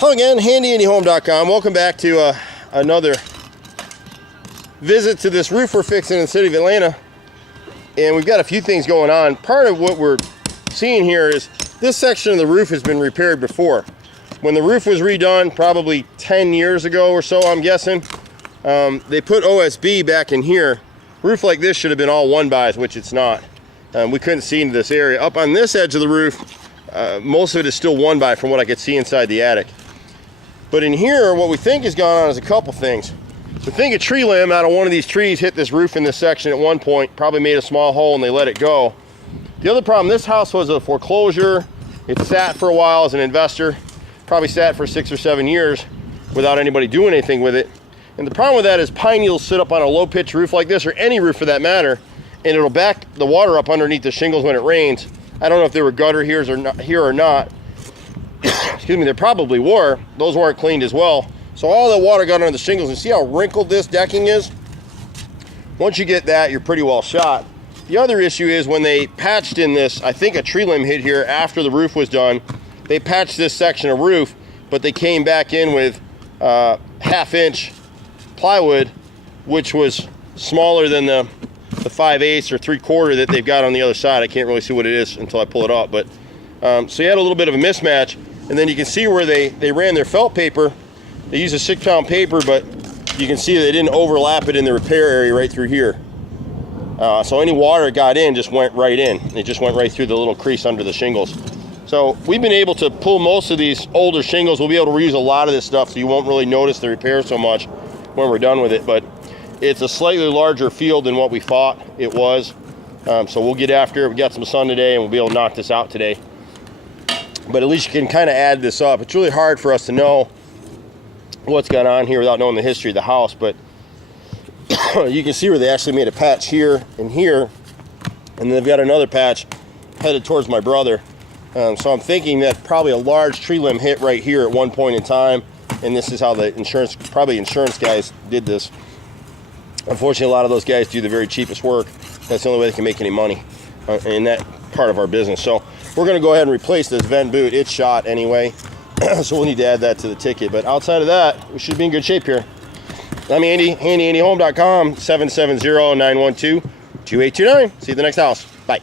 Hello again, HandyAndyHome.com. Welcome back to another visit to this roof we're fixing in the city of Atlanta. And we've got a few things going on. Part of what we're seeing here is this section of the roof has been repaired before. When the roof was redone, probably 10 years ago or so, I'm guessing, they put OSB back in here. Roof like this should have been all 1-bys, which it's not. We couldn't see into this area. Up on this edge of the roof, most of it is still 1-by from what I could see inside the attic. But in here, what we think has gone on is a couple things. We think a tree limb out of one of these trees hit this roof in this section at one point, probably made a small hole and they let it go. The other problem, this house was a foreclosure. It sat for a while as an investor, probably sat for 6 or 7 years without anybody doing anything with it. And the problem with that is pine needles sit up on a low pitch roof like this, or any roof for that matter, and it'll back the water up underneath the shingles when it rains. I don't know if there were gutter here or not. Excuse me, there probably were. Those weren't cleaned as well. So all the water got under the shingles, and see how wrinkled this decking is? Once you get that, you're pretty well shot. The other issue is when they patched in this, I think a tree limb hit here after the roof was done. They patched this section of roof, but they came back in with 1/2-inch plywood, which was smaller than the 5/8 or 3/4 that they've got on the other side. I can't really see what it is until I pull it up, but so you had a little bit of a mismatch. And then you can see where they ran their felt paper. They used a 6-pound paper, but you can see they didn't overlap it in the repair area right through here. So any water that got in just went right in. It just went right through the little crease under the shingles. So we've been able to pull most of these older shingles. We'll be able to reuse a lot of this stuff, so you won't really notice the repair so much when we're done with it. But it's a slightly larger field than what we thought it was. So we'll get after it. We got some sun today, and we'll be able to knock this out today. But at least you can kind of add this up. It's really hard for us to know what's gone on here without knowing the history of the house, but you can see where they actually made a patch here and here, and they've got another patch headed towards my brother. So I'm thinking that probably a large tree limb hit right here at one point in time, and this is how the insurance guys did this. Unfortunately, a lot of those guys do the very cheapest work. That's the only way they can make any money in that part of our business. So we're going to go ahead and replace this vent boot. It's shot anyway, so we'll need to add that to the ticket. But outside of that, we should be in good shape here. I'm Andy, HandyAndyHome.com, 770-912-2829. See you at the next house. Bye.